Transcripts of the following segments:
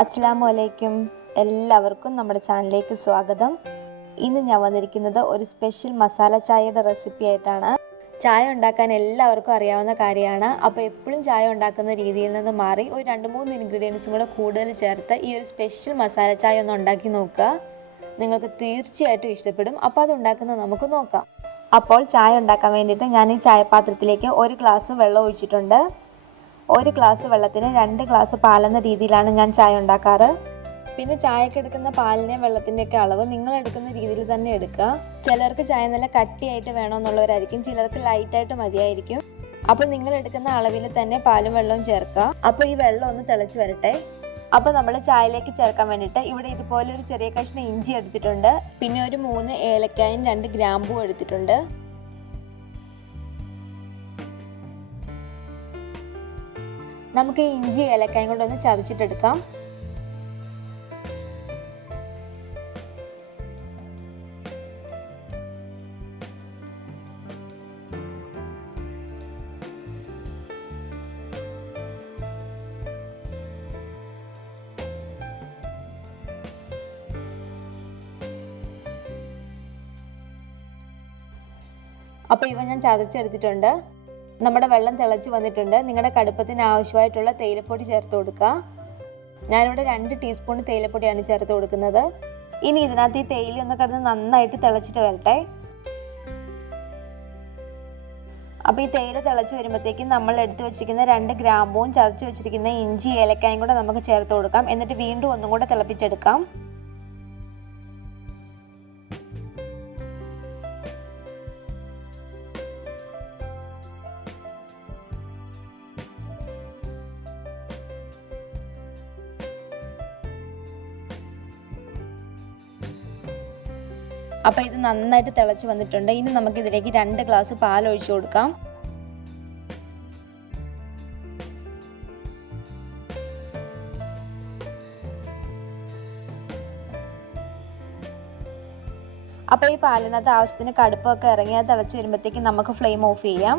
അസ്സാം വലൈക്കും എല്ലാവർക്കും നമ്മുടെ ചാനലിലേക്ക് സ്വാഗതം. ഇന്ന് ഞാൻ വന്നിരിക്കുന്നത് ഒരു സ്പെഷ്യൽ മസാല ചായയുടെ റെസിപ്പി ആയിട്ടാണ്. ചായ ഉണ്ടാക്കാൻ എല്ലാവർക്കും അറിയാവുന്ന കാര്യമാണ്. അപ്പോൾ എപ്പോഴും ചായ ഉണ്ടാക്കുന്ന രീതിയിൽ നിന്ന് മാറി ഒരു രണ്ട് മൂന്ന് ഇൻഗ്രീഡിയൻസും കൂടെ കൂടുതൽ ചേർത്ത് ഈ ഒരു സ്പെഷ്യൽ മസാല ചായ ഒന്ന് ഉണ്ടാക്കി നോക്കുക. നിങ്ങൾക്ക് തീർച്ചയായിട്ടും ഇഷ്ടപ്പെടും. അപ്പോൾ അത് ഉണ്ടാക്കുന്നത് നമുക്ക് നോക്കാം. അപ്പോൾ ചായ ഉണ്ടാക്കാൻ വേണ്ടിയിട്ട് ഞാൻ ഈ ചായപാത്രത്തിലേക്ക് ഒരു ഗ്ലാസ് വെള്ളം ഒഴിച്ചിട്ടുണ്ട്. ഒരു ഗ്ലാസ് വെള്ളത്തിന് രണ്ട് ഗ്ലാസ് പാലെന്ന രീതിയിലാണ് ഞാൻ ചായ ഉണ്ടാക്കാറ്. പിന്നെ ചായക്ക് എടുക്കുന്ന പാലിനെ വെള്ളത്തിന്റെയൊക്കെ അളവ് നിങ്ങൾ എടുക്കുന്ന രീതിയിൽ തന്നെ എടുക്കുക. ചിലർക്ക് ചായ നല്ല കട്ടിയായിട്ട് വേണമെന്നുള്ളവരായിരിക്കും ചിലർക്ക് ലൈറ്റായിട്ട് മതിയായിരിക്കും. അപ്പോൾ നിങ്ങൾ എടുക്കുന്ന അളവിൽ തന്നെ പാലും വെള്ളവും ചേർക്കുക. അപ്പോൾ ഈ വെള്ളം ഒന്ന് തിളച്ച് വരട്ടെ. അപ്പോൾ നമ്മൾ ചായയിലേക്ക് ചേർക്കാൻ വേണ്ടിയിട്ട് ഇവിടെ ഇതുപോലെ ഒരു ചെറിയ കഷ്ണം ഇഞ്ചി എടുത്തിട്ടുണ്ട്. പിന്നെ ഒരു മൂന്ന് ഏലക്കായും രണ്ട് ഗ്രാമ്പും എടുത്തിട്ടുണ്ട്. നമുക്ക് ഇഞ്ചി ഏലക്കായും കൊണ്ട് ഒന്ന് ചതച്ചിട്ടെടുക്കാം. അപ്പോൾ ഇവ ഞാൻ ചതച്ചെടുത്തിട്ടുണ്ട്. നമ്മുടെ വെള്ളം തിളച്ച് വന്നിട്ടുണ്ട്. നിങ്ങളുടെ കടുപ്പത്തിന് ആവശ്യമായിട്ടുള്ള തേയിലപ്പൊടി ചേർത്ത് കൊടുക്കുക ഞാനിവിടെ രണ്ട് ടീസ്പൂൺ തേയിലപ്പൊടിയാണ് ചേർത്ത് കൊടുക്കുന്നത്. ഇനി ഇതിനകത്ത് ഈ തേയില ഒന്ന് കിടന്ന് നന്നായിട്ട് തിളച്ചിട്ട് വരട്ടെ. അപ്പോൾ ഈ തേയില തിളച്ച് വരുമ്പോഴത്തേക്കും നമ്മൾ എടുത്തു വെച്ചിരിക്കുന്ന രണ്ട് ഗ്രാമ്പൂവും ചതച്ച് വെച്ചിരിക്കുന്ന ഇഞ്ചി ഏലക്കായും കൂടെ നമുക്ക് ചേർത്ത് കൊടുക്കാം. എന്നിട്ട് വീണ്ടും ഒന്നും കൂടെ തിളപ്പിച്ചെടുക്കാം. അപ്പോൾ ഇത് നന്നായിട്ട് തിളച്ച് വന്നിട്ടുണ്ട്. ഇനി നമുക്ക് ഇതിലേക്ക് രണ്ട് ഗ്ലാസ് പാൽ ഒഴിച്ചു കൊടുക്കാം. അപ്പോൾ ഈ പാലിനകത്ത് ആവശ്യത്തിന് കടുപ്പൊക്കെ ഇറങ്ങി അത് തിളച്ച് വരുമ്പോഴത്തേക്കും നമുക്ക് ഫ്ലെയിം ഓഫ് ചെയ്യാം.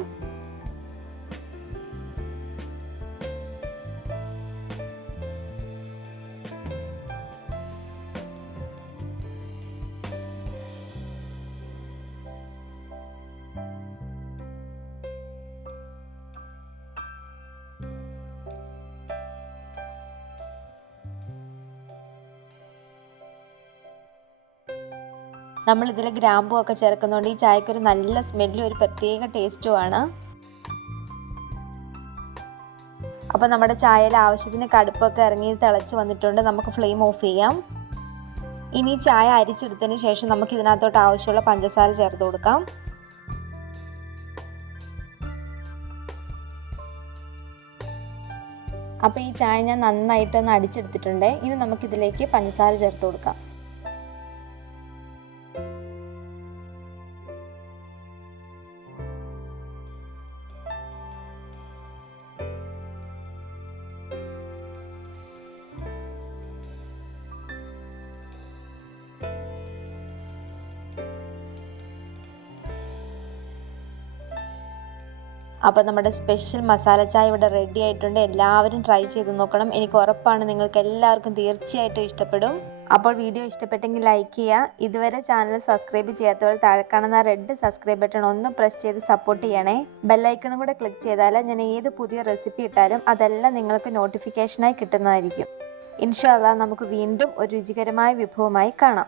നമ്മൾ ഇതിൽ ഗ്രാമ്പൂ ഒക്കെ ചേർക്കുന്നതുകൊണ്ട് ഈ ചായക്ക് ഒരു നല്ല സ്മെല്ലും ഒരു പ്രത്യേക ടേസ്റ്റുമാണ്. അപ്പോൾ നമ്മുടെ ചായയിൽ ആവശ്യത്തിന് കടുപ്പൊക്കെ ഇറങ്ങി തിളച്ച് വന്നിട്ടുണ്ട്. നമുക്ക് ഫ്ലെയിം ഓഫ് ചെയ്യാം. ഇനി ചായ അരിച്ചെടുത്തതിന് ശേഷം നമുക്ക് ഇതിനകത്തോട്ട് ആവശ്യമുള്ള പഞ്ചസാര ചേർത്ത് കൊടുക്കാം. അപ്പോൾ ഈ ചായ ഞാൻ നന്നായിട്ടൊന്ന് അടിച്ചെടുത്തിട്ടുണ്ട്. ഇനി നമുക്കിതിലേക്ക് പഞ്ചസാര ചേർത്ത് കൊടുക്കാം. അപ്പോൾ നമ്മുടെ സ്പെഷ്യൽ മസാല ചായ ഇവിടെ റെഡി ആയിട്ടുണ്ട്. എല്ലാവരും ട്രൈ ചെയ്ത് നോക്കണം. എനിക്ക് ഉറപ്പാണ് നിങ്ങൾക്ക് എല്ലാവർക്കും തീർച്ചയായിട്ടും ഇഷ്ടപ്പെടും. അപ്പോൾ വീഡിയോ ഇഷ്ടപ്പെട്ടെങ്കിൽ ലൈക്ക് ചെയ്യുക. ഇതുവരെ ചാനൽ സബ്സ്ക്രൈബ് ചെയ്യാത്തവർ താഴെ കാണുന്ന റെഡ് സബ്സ്ക്രൈബ് ബട്ടൺ ഒന്ന് പ്രസ് ചെയ്ത് സപ്പോർട്ട് ചെയ്യണേ. ബെല്ലൈക്കണും കൂടെ ക്ലിക്ക് ചെയ്താൽ ഞാൻ ഏത് പുതിയ റെസിപ്പി ഇട്ടാലും അതെല്ലാം നിങ്ങൾക്ക് നോട്ടിഫിക്കേഷനായി കിട്ടുന്നതായിരിക്കും. ഇൻഷാല്ല നമുക്ക് വീണ്ടും ഒരു രുചികരമായ വിഭവമായി കാണാം.